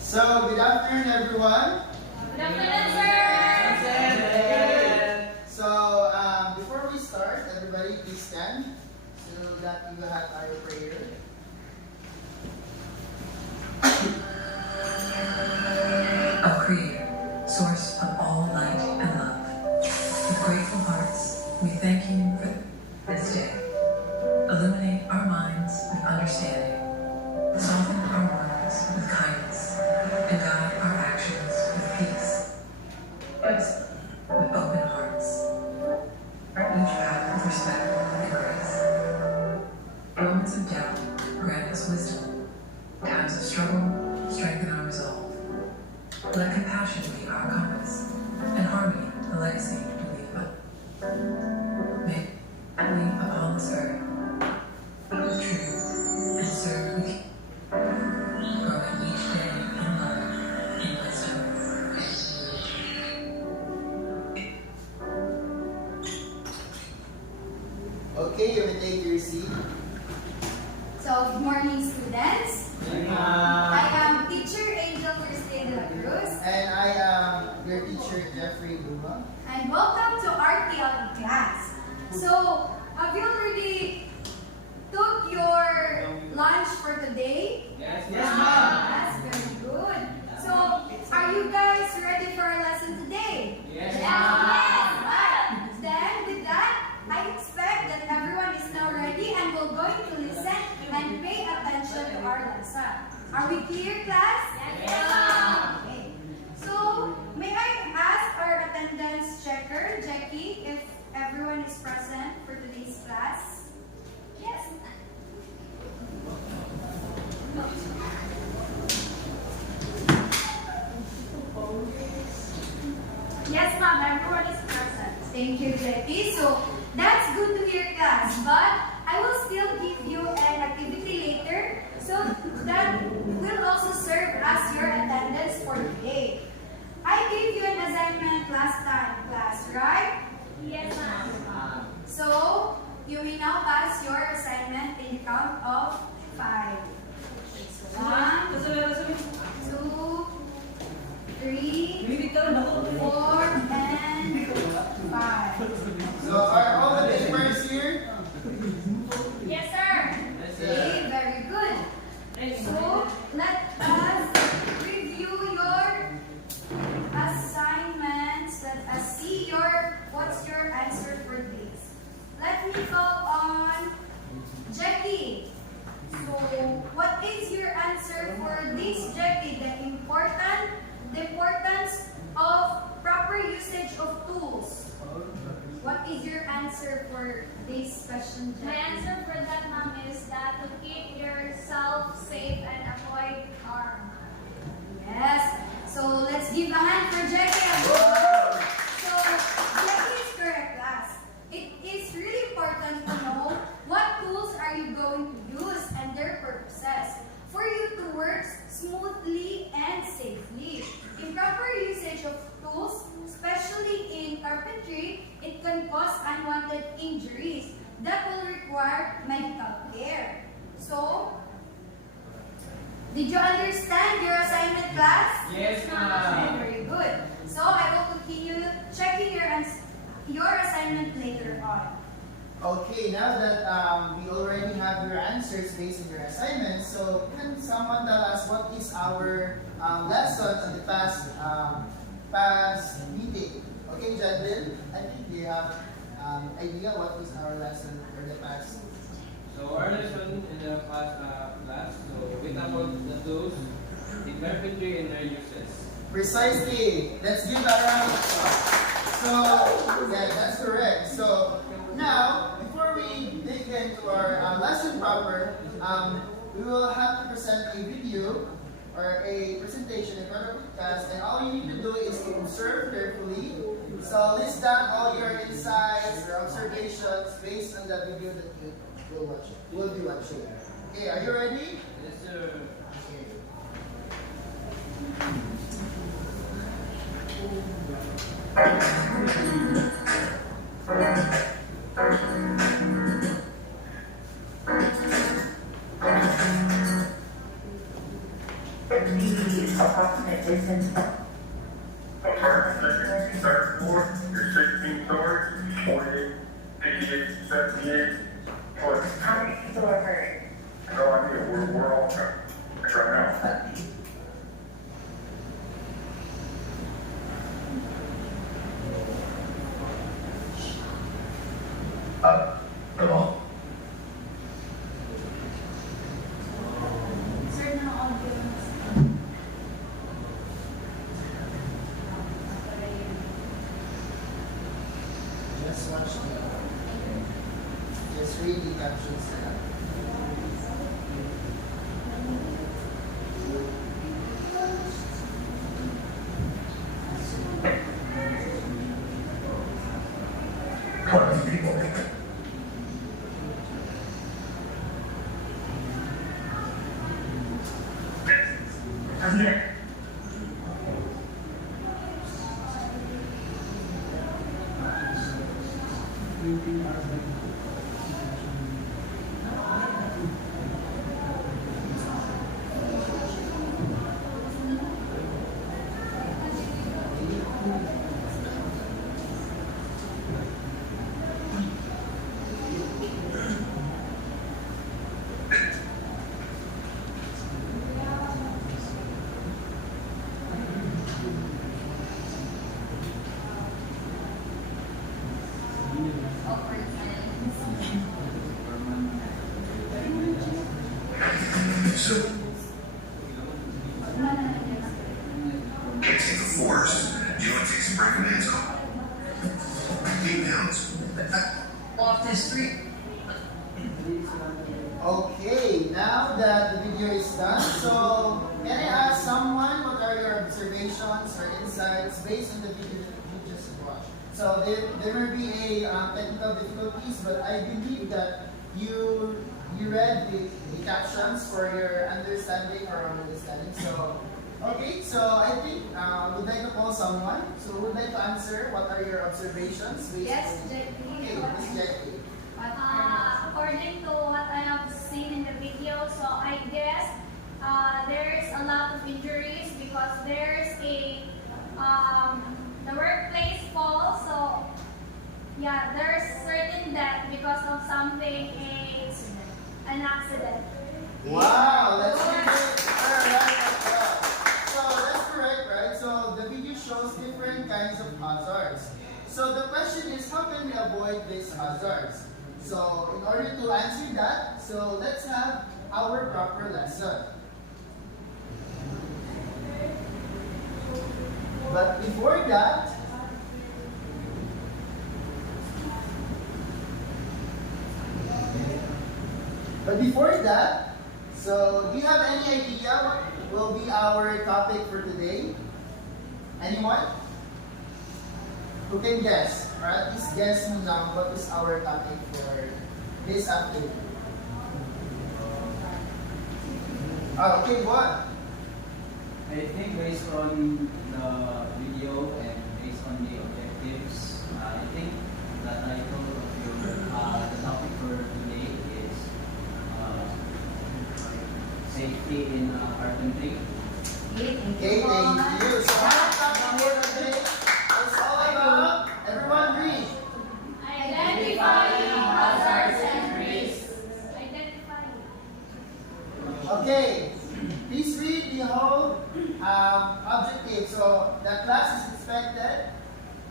So, good afternoon, everyone. Good afternoon, sir. So, before we start, everybody please stand so that we will have our prayer. Our Creator, source of all light and love. With grateful hearts, we thank you for this day. Illuminate our minds with understanding. Soften our words with kindness. And guide our actions with peace. Yes, with open hearts. Each path with respect and grace. Moments of doubt, grant us wisdom. Times of struggle, strengthen our resolve. Let compassion be our compass, and harmony the legacy we leave behind. May we upon this earth be true and serve with you, growing each day in love, in wisdom, and Okay, you may take your seat. So, good morning, students. I am teacher Angel Christine de la Cruz, And I am your teacher, Jeffrey Luma. and welcome to our theology class. So, have you already took your lunch for today? Yes, That's very good. So, are you guys ready for our lesson today? Yes, Right. Then, with that, I expect that everyone is now ready and will going to listen and pay attention to our lesson. Are we clear, class? Okay. So, may I ask our attendance checker, Jackie, if everyone is present for today's class? Yes. Yes, ma'am. Everyone is present. Thank you, Jackie. So, that's good to hear, class. But I will still give you an activity later, so that will also serve as your attendance for today. I gave you an assignment last time, class, right? Yes, ma'am. So, you will now pass your assignment in the count of 5. Okay, so 1, 2, 3, 4, and 5. So, are all the papers here? Yes, sir. Okay, very good. So, let us review your assignments. Let us see what's your answer for this. Let me call on Jackie. So, what is your answer for this, Jackie? The importance of proper usage of tools. What is your answer for this question, My Jackie? answer for that, ma'am, is that to keep yourself safe and avoid harm. Yes. So let's give a hand for Jackie. So Jackie is correct, class. It is really important to know what tools are you going to use and their purposes for you to work smoothly and safely. Improper usage of tools, especially in carpentry, it can cause unwanted injuries that will require medical care. So, did you understand your assignment, class? Yes, Very good. So I will continue checking your assignment later on. Okay, now that we already have your answers based on your assignments, so can someone tell us what is our lesson on the past meeting? Okay, Jadlin, I think you have idea what is our lesson for the past. So our lesson in the past class, so we talk about the tools, the carpentry and their uses. Precisely. Let's give a round of applause. So, yeah, that's correct. So, now, before we dig into our lesson proper, we will have to present a video or a presentation in front of the class, and all you need to do is to observe carefully. So, list down all your insights or observations based on the video that you will be watching. Okay, are you ready? Yes, sir. the approximate distance. Apartment 6th, 3rd floor, your 16 stories, 48, 88, 78 foot. How many people are hurt? No idea, we're all right now. Hello. Sir, na all given us. Just watch the just read the captions na. Twenty people. I'm here. Awkward silence. So, can't see the force. You know what takes a break in hands on? Emails. Off this street. Okay, now that the video is done, so can I ask someone what are your observations or insights based on the video that you just watched? So there may be a technical difficulties, but I believe that you read the captions for your understanding or understanding. So okay, so I think would like to call someone. So would like to answer what are your observations based Yes, on Jackie. okay, Miss Jackie. According to what I have seen in the video, so I guess there's a lot of injuries because there's a the workplace fall. So yeah, there's certain death because of something an accident. Wow, that's good. Alright, so that's correct, right? So the video shows different kinds of hazards. So the question is, how can we avoid these hazards? So in order to answer that, so let's have our proper lesson. But before that, so do you have any idea what will be our topic for today? Anyone? Who can guess? Or at least guess mo lang what is our topic for this afternoon. Okay, what? I think based on the video and based on the objectives, I think the title of the topic for today is safety in carpentry. Okay, thank you. So our topic for today is all about, everyone read. Identifying hazards and risks. Identifying. Okay, please read the whole objective. So the class is expected.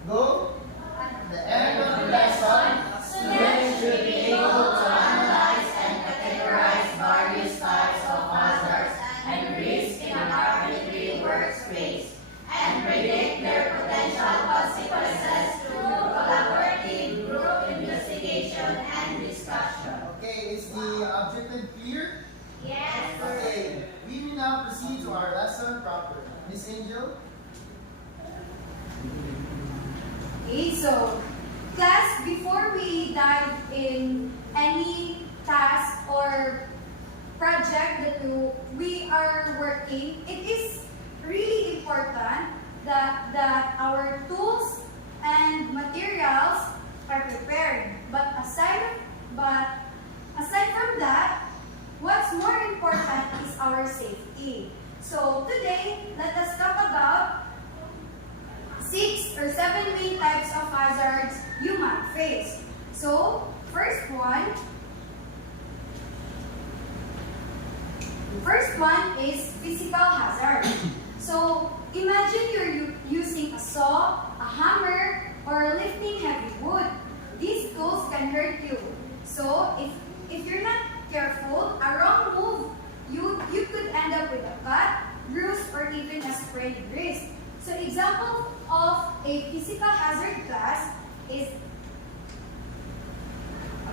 Go. At the end of the lesson, students should be able to analyze and categorize various types of hazards and risks in a carpentry workspace and predict their potential consequences through collaborative group investigation and discussion. Okay, is the objective clear? Yes. Okay, we will now proceed to our lesson proper. Miss Angel? Okay, so class, before we dive in any task or project that we are working, it is really important that our tools and materials are prepared. But aside from that, what's more important is our safety. So today, let us talk about 6 or 7 main types of hazards you might face. So, first one is physical hazard. So, imagine you're using a saw, a hammer, or lifting heavy wood. These tools can hurt you. So, if you're not careful, a wrong move, you could end up with a cut, bruise, or even a sprained wrist. So, example of a physical hazard class is,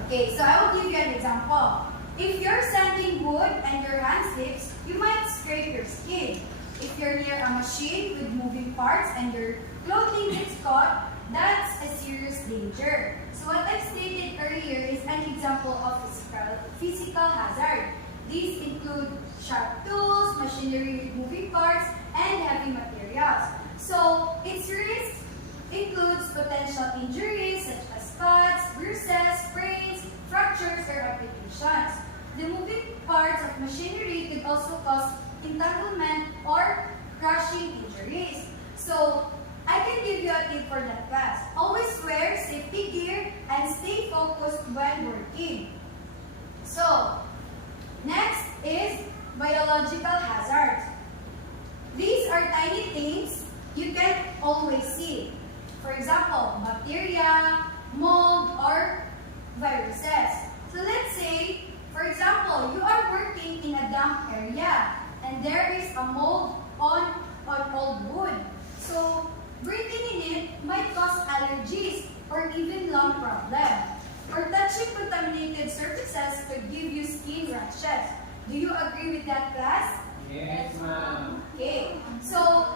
okay, so I will give you an example. If you're sanding wood and your hand slips, you might scrape your skin. If you're near a machine with moving parts and your clothing gets caught, that's a serious danger. So what I stated earlier is an example of physical hazard. These include sharp tools, machinery with moving parts, and heavy materials. So its risk includes potential injuries such as cuts, bruises, sprains, fractures, or amputations. The moving parts of machinery could also cause entanglement or crushing injuries. So I can give you a tip for that class. Always wear safety gear and stay focused when working. So, next is biological hazards. These are tiny things you can always see. For example, bacteria, mold, or viruses. So let's say, for example, you are working in a damp area and there is a mold on old wood. So breathing in it might cause allergies or even lung problems. Or touching contaminated surfaces could give you skin rashes. Do you agree with that, class? Yes, ma'am. Okay. So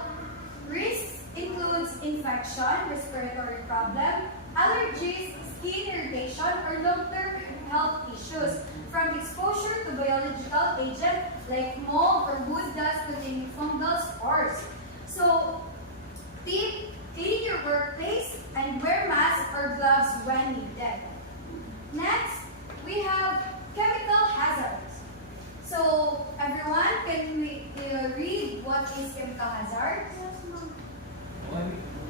risks includes infection, respiratory problem, allergies, skin irritation, or long-term health issues from exposure to biological agents like mold or wood dust containing fungal spores. So, clean your workplace and wear masks or gloves when needed. Next, we have chemical hazards. So, everyone, can we read what is chemical hazard?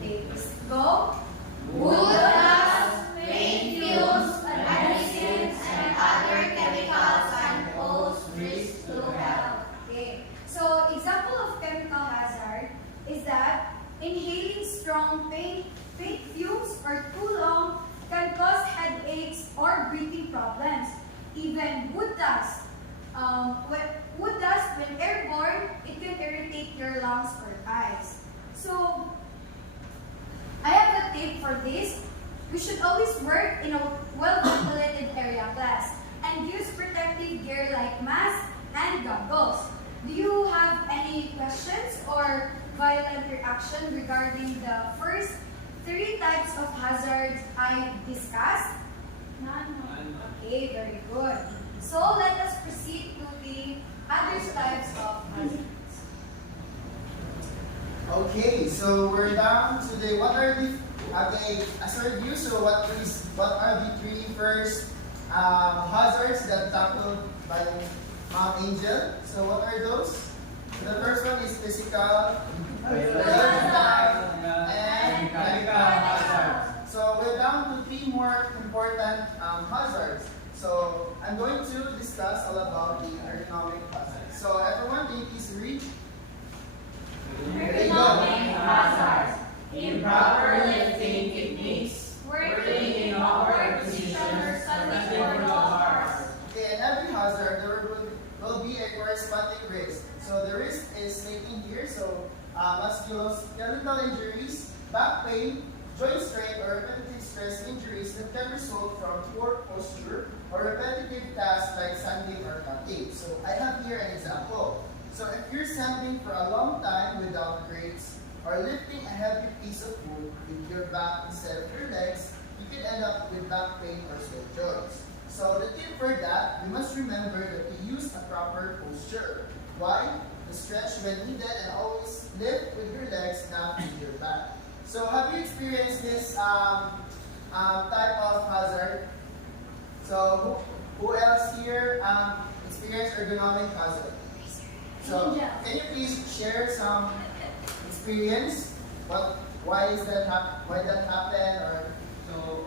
Okay, go. Wood dust, paint fumes, adhesives, and other chemicals can pose risk to health. Okay, so example of chemical hazard is that inhaling strong paint fumes for too long can cause headaches or breathing problems. Even wood dust, when airborne, it can irritate your lungs or eyes. So, I have a tip for this. We should always work in a well-ventilated area, class, and use protective gear like masks and goggles. Do you have any questions or violent reaction regarding the first 3 types of hazards I discussed? None. Okay, very good. So let us proceed to the other types of hazards. Okay, so we're down to the as a review, so what are the 3 first hazards that tackled by Ma'am Angel? So what are those? The first one is physical, biological, and chemical hazards. So we're down to 3 more important hazards. So I'm going to discuss all about the ergonomic hazards. So everyone, can you please read? Ergonomic hazards, improper lifting techniques, working in awkward positions, standing for long hours. Okay, in every hazard, there will be a corresponding risk. So the risk is making here, so musculoskeletal injuries, back pain, joint strain, or repetitive stress injuries that can result from poor posture or repetitive tasks like sanding or cutting. So I have here an example. So if you're sanding for a long time without breaks, or lifting a heavy piece of wood with your back instead of your legs, you could end up with back pain or sore joints. So the tip for that, you must remember that you use a proper posture. Why? To stretch when needed and always lift with your legs, not with your back. So have you experienced this type of hazard? So who else here experienced ergonomic hazard? So, Angel. can you please share some experience? Why that happened, or So,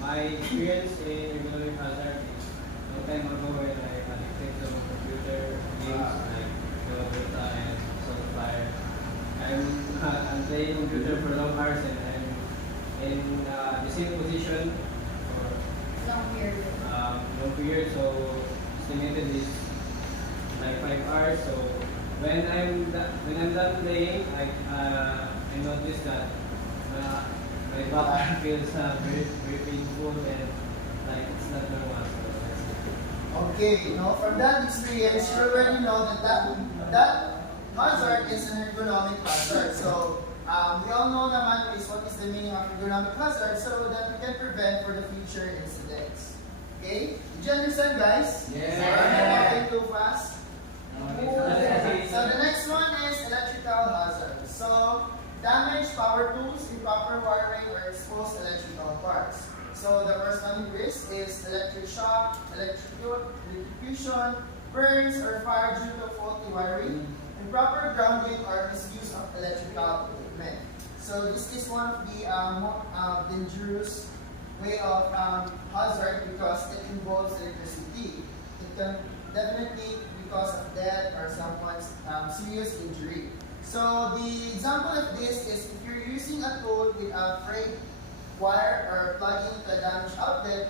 my experience in regular hazard is long time ago when I addicted to computer games like Dota and Soulfire. I'm playing computer for long hours and I'm in the same position for Long period. long period. So, estimated is like 5 hours. So, when I'm done playing, I noticed that my back feels very, very painful and like it's not normal. So that's it. okay, from that experience, you already know that hazard is an ergonomic hazard. So, we all know naman what is the meaning of ergonomic hazard so that we can prevent for the future incidents. Okay? Did you understand, guys? Yes. Alright, too fast. Okay. So the next one is electrical hazard. So, damaged power tools, improper wiring, or exposed electrical parts. So the corresponding risk is electric shock, electrocution, burns, or fire due to faulty wiring, improper grounding, or misuse of electrical equipment. So this is one of the more dangerous way of hazard because it involves electricity. It can definitely because of death or someone's serious injury. So the example of this is if you're using a tool with a frayed wire or plugging into a damaged outlet,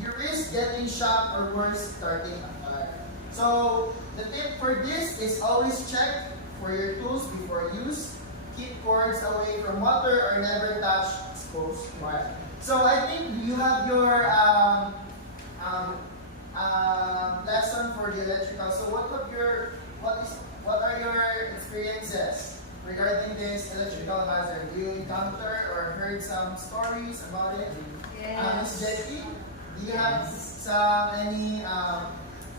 you risk getting shocked or worse, starting a fire. So the tip for this is always check for your tools before use. Keep cords away from water or never touch exposed wire. So I think you have your lesson for the electrical. So what are your experiences regarding this electrical hazard? Do you encounter or heard some stories about it? Ms. Jetty, do you have any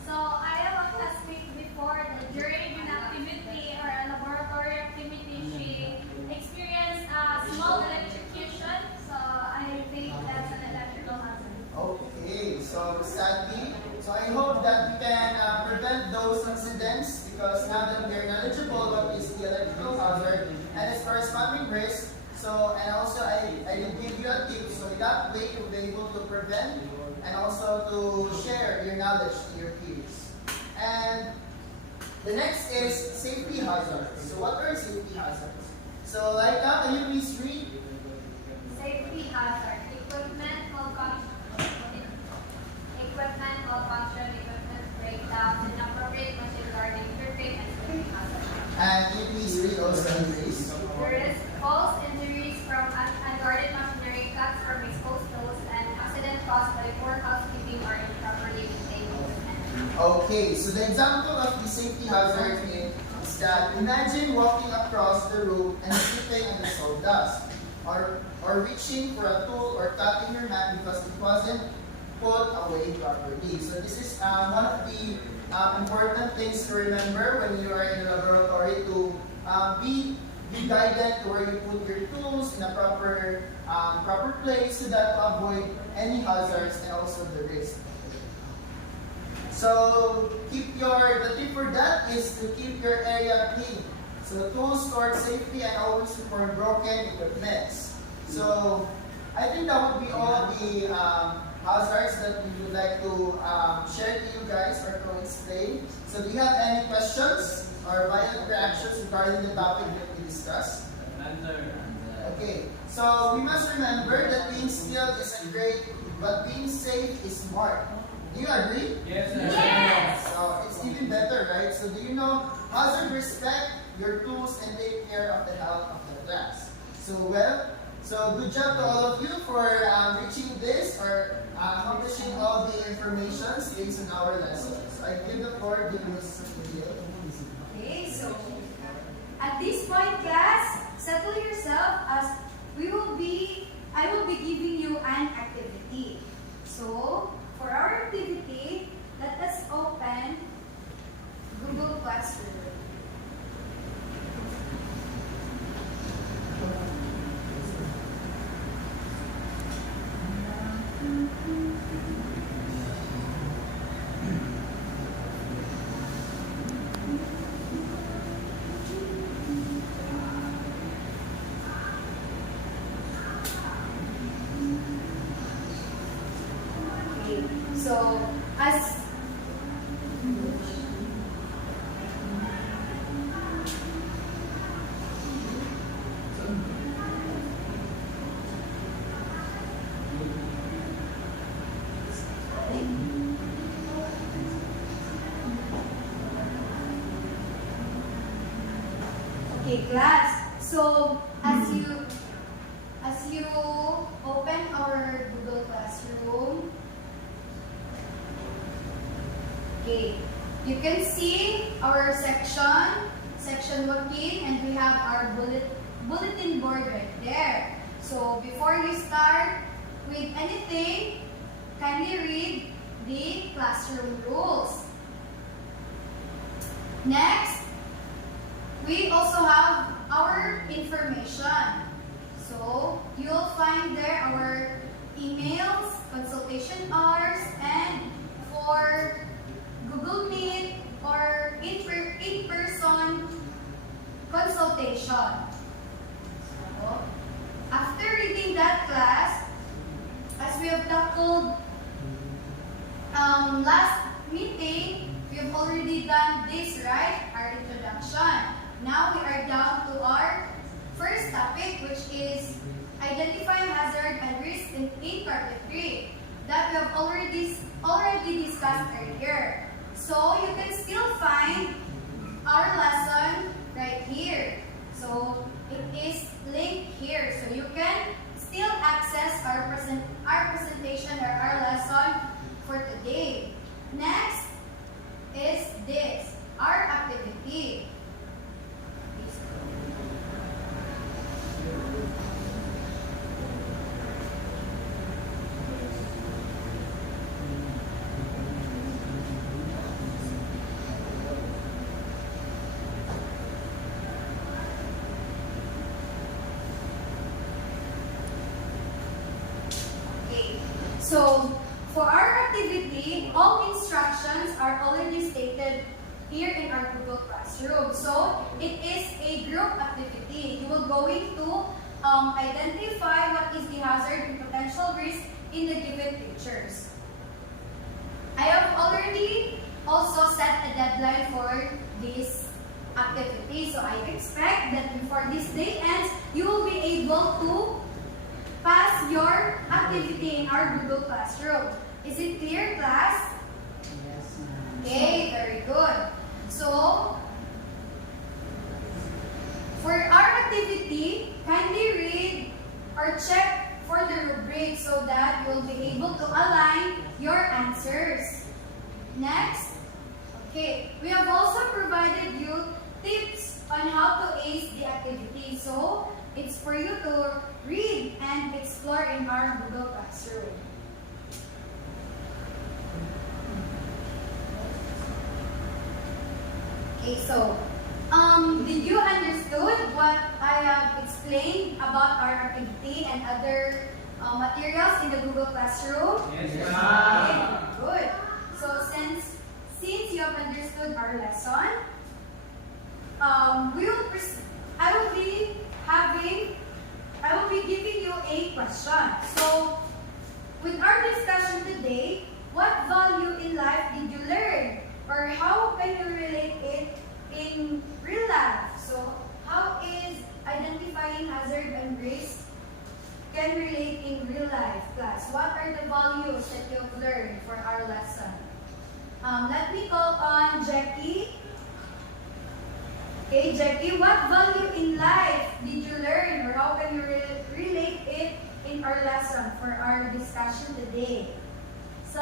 So I have a classmate before that during an activity or a laboratory activity, she experienced a small electrocution. So I think that's an electrical hazard. Okay, so sadly, so I hope that we can prevent those incidents because now that we are knowledgeable what is the electrical hazard and its corresponding risk. So and also I will give you a tip so that way you'll be able to prevent and also to share your knowledge to your peers. And the next is safety hazards. So what are safety hazards? So like now, can you please read? Safety hazard. Equipment malfunction, equipment breakdown, inappropriate machine guarding, tripping, and safety hazard. And can you please read also please? There is false injuries from unguarded machinery, cuts from exposed tools, and accident caused by poor housekeeping or improperly maintained equipment. Okay, so the example of the safety hazard is that imagine walking across the road and slipping on the sawdust, or reaching for a tool or cutting your hand because it wasn't put away properly. So this is one of the important things to remember when you are in a laboratory to be guided to where you put your tools in a proper place so that to avoid any hazards and also the risk. So the tip for that is to keep your area clean. So tools stored safely and always report broken equipments. So I think that would be all the hazards that we would like to share to you guys or to explain. So do you have any questions or violent reactions regarding the topic that we discussed? Okay, so we must remember that being still is great, but being safe is smart. Do you agree? Yes. Yes! So it's even better, right? So do you know how to respect your tools and take care of the health of the class? So good job to all of you for reaching this or accomplishing all the information based on our lessons. I give the floor to Ms. Sophia. Okay, so at this point, class, settle yourself as I will be giving you an activity. So for our activity, let us open Google Classroom. Okay, class. So as you open our Google Classroom, okay, you can see our section 14, and we have our bulletin board right there. So before you start with anything, kindly read the classroom rules. Next, we also have our information. So you'll find there our emails, consultation hours, and for Google Meet or in-person consultation. So, after reading that class, as we have tackled last meeting, we have already done this, right? Our introduction. Now we are down to our first topic, which is identifying hazard and risk in carpentry that we have already discussed earlier. So you can still find our lesson right here. So it is linked here. So you can still access our presentation or our lesson for today. Next is this, our activity. So, for our activity, all instructions are already stated here in our Google Classroom. So, it is a group activity. You will going to identify what is the hazard and potential risk in the given pictures. I have already also set a deadline for this activity. So, I expect that before this day ends, you will be able to pass your activity in our Google Classroom. Is it clear, class? Yes. Okay, very good. So, for our activity, kindly read or check for the rubric so that you'll be able to align your answers. Next, okay, we have also provided you tips on how to ace the activity. So, it's for you to read and explore in our Google Classroom. Okay, so, did you understood what I have explained about our activity and other materials in the Google Classroom? Yes, Okay, good. So, since you have understood our lesson, I will be giving you a question. So, with our discussion today, what value in life did you learn? Or how can you relate it in real life? So, how is identifying hazard and risk can relate in real life, class? What are the values that you've learned for our lesson? Let me call on Jackie. Okay, Jackie, what value in life did you learn, or how can you relate it in our lesson for our discussion today? So,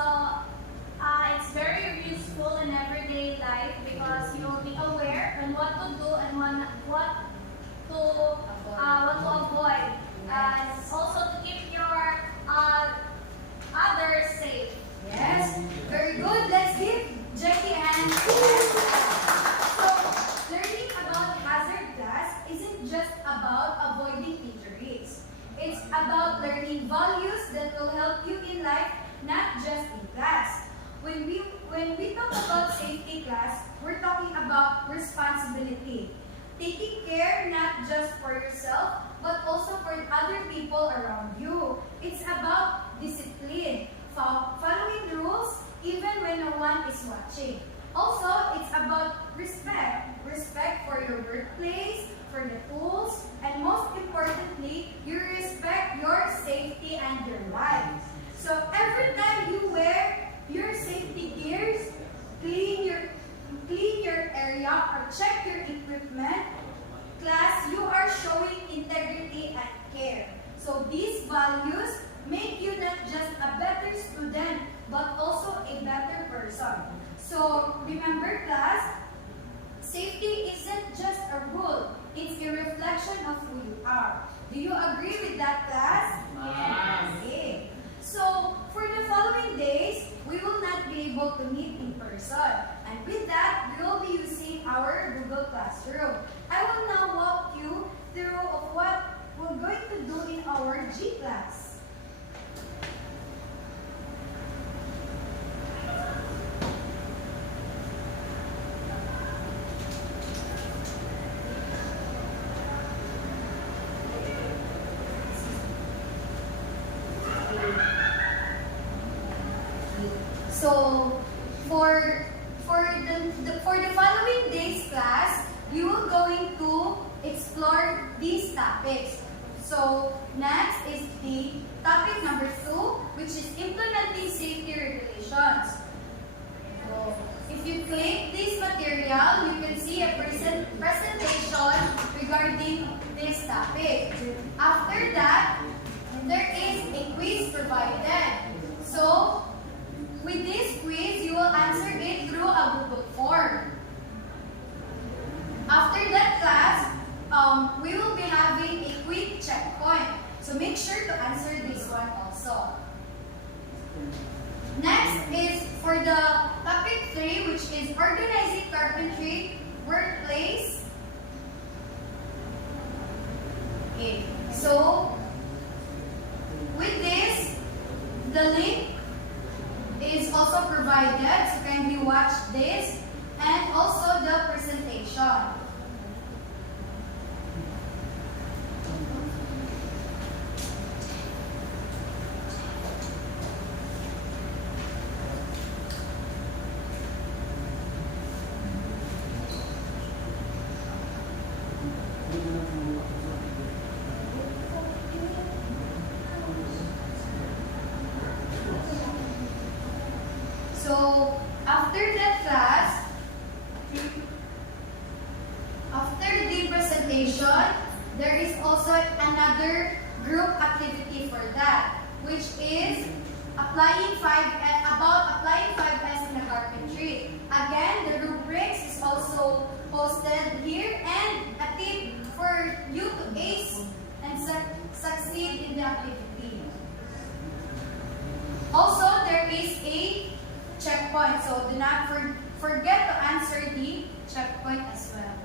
it's very useful in everyday life because you will be aware on what to do and what to avoid, and also to keep your others safe. Yes, very good. Let's give Jackie a hand. So, learning about hazard class isn't just about avoiding injuries. It's about learning values that will help you in life, not just in class. When we talk about safety class, we're talking about responsibility. Taking care not just for yourself, but also for other people around you. It's about discipline, following rules even when no one is watching. Also, it's about respect. Respect for your workplace, for the tools, and most importantly, you respect your safety and your life. So every time you wear your safety gears, clean your area or check your equipment, class, you are showing integrity and care. So these values make you not just a better student, but also a better person. So remember class, safety isn't just a rule, it's a reflection of who you are. Do you agree with that, class? Yes. Okay. So for the following days, we will not be able to meet in person. And with that, we will be using our Google Classroom. I will now walk you through of what we're going to do in our G class. So for the following day's class, you will going to explore these topics. So next is the topic number 2, which is implementing safety regulations. So if you click this material, you can see a presentation regarding this topic. After that, there is a quiz provided. So with this quiz, you will answer it through a Google form. After that class, we will be having a quick checkpoint. So make sure to answer this one also. Next is for the topic 3, which is organizing carpentry workplace. Okay, so with this, the link is also provided, so kindly watch this, and also the presentation. So after that class, after the presentation, there is also another group activity for that, which is applying about applying 5S in the carpentry. Again, the rubrics is also posted here, and a tip for you to ace and succeed in the activity. Also, there is a checkpoint, so do not forget to answer the checkpoint as well.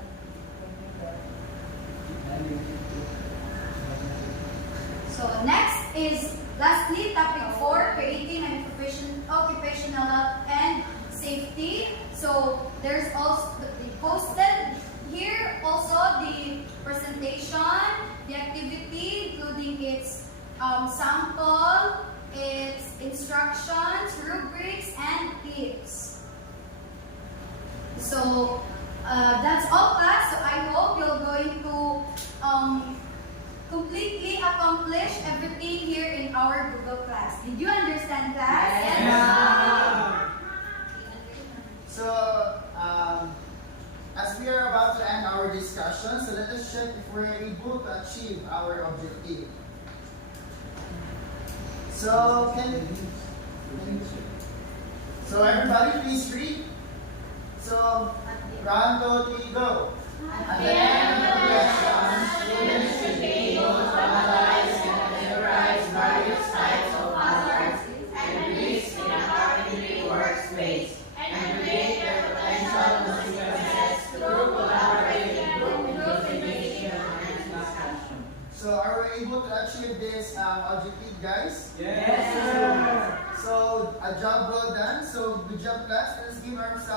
So next is lastly topic 4, creating an occupational health and safety. So there's also posted here also the presentation, the activity, including its sample, its instructions, rubrics, and tips. So that's all, class. So I hope you're going to completely accomplish everything here in our Google class. Did you understand, class? Yes. So as we are about to end our discussion, so let us check if we're able to achieve our objective. So so everybody please read. So 1, 2, 3, go. At the end of the lesson, students should be able to analyze and categorize various types of hazards and risks in a carpentry workspace and create their potential consequences through collaborative group investigation and discussion. So are we able to achieve this objective, guys? Yes, sir. So a job well done. So good job, class. Let's give ourselves